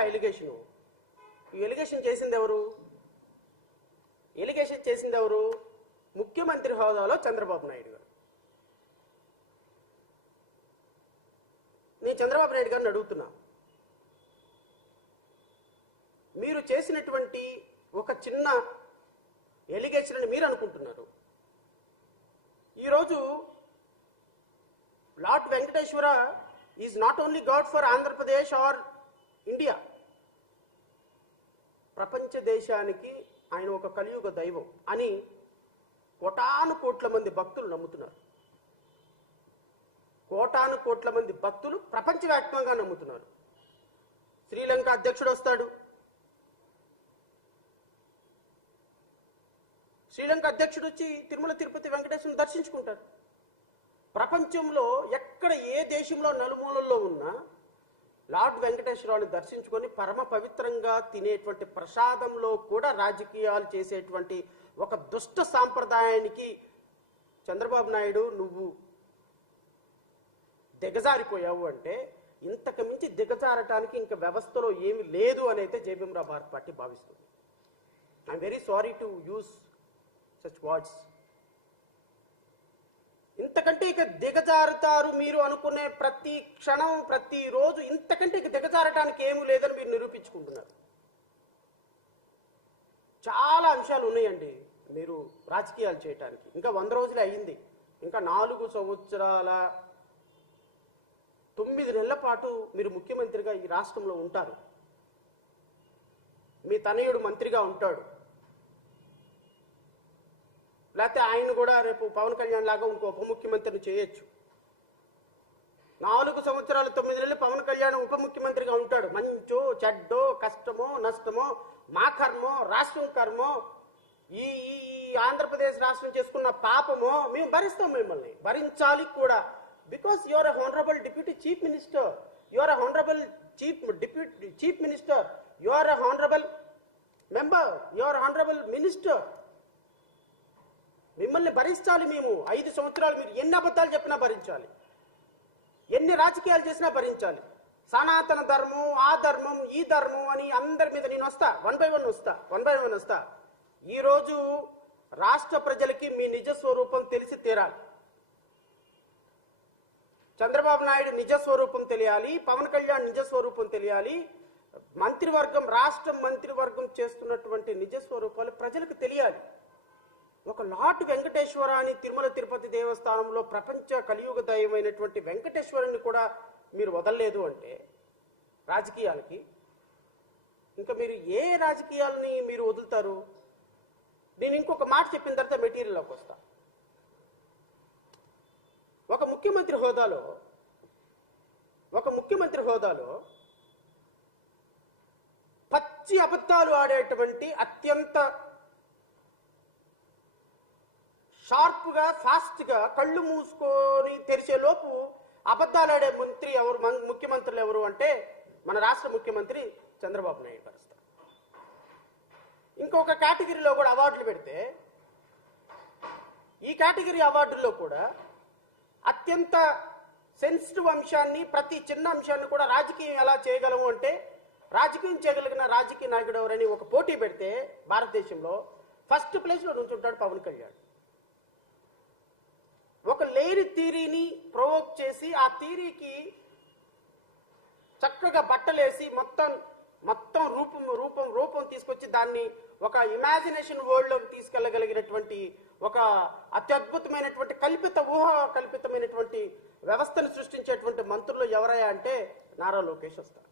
ఆ ఎలిగేషను. ఈ ఎలిగేషన్ చేసింది ఎవరు? ఎలిగేషన్ చేసింది ఎవరు? ముఖ్యమంత్రి హోదాలో చంద్రబాబు నాయుడు గారు. నేను చంద్రబాబు నాయుడు గారిని అడుగుతున్నా. మీరు చేసినటువంటి ఒక చిన్న ఎలిగేషన్ అని మీరు అనుకుంటున్నారు. ఈరోజు lord Venkateswara is not only god for Andhra Pradesh or India. ప్రపంచ దేశానికి ఆయన ఒక కలియుగ దైవం అని కోటాను కోట్ల మంది భక్తులు నమ్ముతున్నారు. కోటాను కోట్ల మంది భక్తులు ప్రపంచవ్యాప్తంగా నమ్ముతున్నారు. శ్రీలంక అధ్యక్షుడు వస్తాడు. శ్రీలంక అధ్యక్షుడు వచ్చి తిరుమల తిరుపతి వెంకటేశ్వరం దర్శించుకుంటారు ప్రపంచంలో ఎక్కడ ఏ దేశంలో నలుమూలల్లో ఉన్నా లార్డ్ వెంకటేశ్వరరావుని దర్శించుకొని పరమ పవిత్రంగా తినేటువంటి ప్రసాదంలో కూడా రాజకీయాలు చేసేటువంటి ఒక దుష్ట సాంప్రదాయానికి చంద్రబాబు నాయుడు నువ్వు దిగజారిపోయావు అంటే ఇంతకు మించి దిగజారటానికి ఇంకా వ్యవస్థలో ఏమి లేదు అని అయితే జేబీఎంరావు భారత్ పార్టీ భావిస్తుంది. I'm very sorry to use such words ఇంతకంటే ఇక దిగజారుతారు మీరు అనుకునే ప్రతి క్షణం ప్రతి రోజు ఇంతకంటే ఇక దిగజారటానికి ఏమీ లేదని మీరు నిరూపించుకుంటున్నారు. చాలా అంశాలు ఉన్నాయండి మీరు రాజకీయాలు చేయటానికి. ఇంకా వంద రోజులే అయ్యింది. ఇంకా నాలుగు సంవత్సరాల తొమ్మిది నెలల పాటు మీరు ముఖ్యమంత్రిగా ఈ రాష్ట్రంలో ఉంటారు. మీ తనయుడు మంత్రిగా ఉంటాడు. లేకపోతే ఆయన కూడా రేపు పవన్ కళ్యాణ్ లాగా ఇంకో ఉప ముఖ్యమంత్రిని చేయొచ్చు. నాలుగు సంవత్సరాలు తొమ్మిది నెలలు పవన్ కళ్యాణ్ ఉప ముఖ్యమంత్రిగా ఉంటాడు. మంచో చెడ్డో కష్టమో నష్టమో మా కర్మో రాష్ట్రం కర్మో ఈ ఈ ఆంధ్రప్రదేశ్ రాష్ట్రం చేసుకున్న పాపమో మేము భరిస్తాం మిమ్మల్ని. భరించాలి కూడా. Because you're a honourable deputy chief minister you're a honourable chief deputy chief minister you're a honourable member you're honourable minister మిమ్మల్ని భరించాలి మేము. ఐదు సంవత్సరాలు మీరు ఎన్ని అబద్ధాలు చెప్పినా భరించాలి. ఎన్ని రాజకీయాలు చేసినా భరించాలి. సనాతన ధర్మం ఆ ధర్మం ఈ ధర్మం అని అందరి మీద నేను వస్తా. వన్ బై వన్ వస్తా. వన్ బై వన్ వస్తా. ఈరోజు రాష్ట్ర ప్రజలకి మీ నిజ స్వరూపం తెలిసి తీరాలి. చంద్రబాబు నాయుడు నిజ స్వరూపం తెలియాలి. పవన్ కళ్యాణ్ నిజ స్వరూపం తెలియాలి. మంత్రివర్గం రాష్ట్ర మంత్రివర్గం చేస్తున్నటువంటి నిజ స్వరూపాలు ప్రజలకు తెలియాలి. ఒక లార్డ్ వెంకటేశ్వర అని తిరుమల తిరుపతి దేవస్థానంలో ప్రపంచ కలియుగ దైవమైనటువంటి వెంకటేశ్వరుని కూడా మీరు వదలలేదు అంటే రాజకీయాలకి ఇంకా మీరు ఏ రాజకీయాలని మీరు వదులుతారు? నేను ఇంకొక మాట చెప్పిన తర్వాత మెటీరియల్లోకి వస్తా. ఒక ముఖ్యమంత్రి హోదాలో ఒక ముఖ్యమంత్రి హోదాలో పచ్చి అబద్ధాలు ఆడేటువంటి అత్యంత షార్ప్గా ఫాస్ట్గా కళ్ళు మూసుకొని తెరిచే లోపు అబద్ధాలు ఆడే మంత్రి ఎవరు ముఖ్యమంత్రులు ఎవరు అంటే మన రాష్ట్ర ముఖ్యమంత్రి చంద్రబాబు నాయుడు పరిస్థితి ఇంకొక కేటగిరీలో కూడా అవార్డులు పెడితే ఈ కేటగిరీ అవార్డుల్లో కూడా అత్యంత సెన్సిటివ్ అంశాన్ని ప్రతి చిన్న అంశాన్ని కూడా రాజకీయం ఎలా చేయగలము అంటే రాజకీయం చేయగలిగిన రాజకీయ నాయకుడు ఎవరని ఒక పోటీ పెడితే భారతదేశంలో ఫస్ట్ ప్లేస్లో నుంచుంటాడు పవన్ కళ్యాణ్. చేసి ఆ తీరికి చక్కగా బట్టలేసి మొత్తం మొత్తం రూపం రూపం రూపం తీసుకొచ్చి దాన్ని ఒక ఇమాజినేషన్ వరల్డ్లోకి తీసుకెళ్ళగలిగినటువంటి ఒక అత్యద్భుతమైనటువంటి కల్పిత ఊహ కల్పితమైనటువంటి వ్యవస్థను సృష్టించేటువంటి మంత్రులు ఎవరయ్యా అంటే నారా లోకేష్ వస్తారు.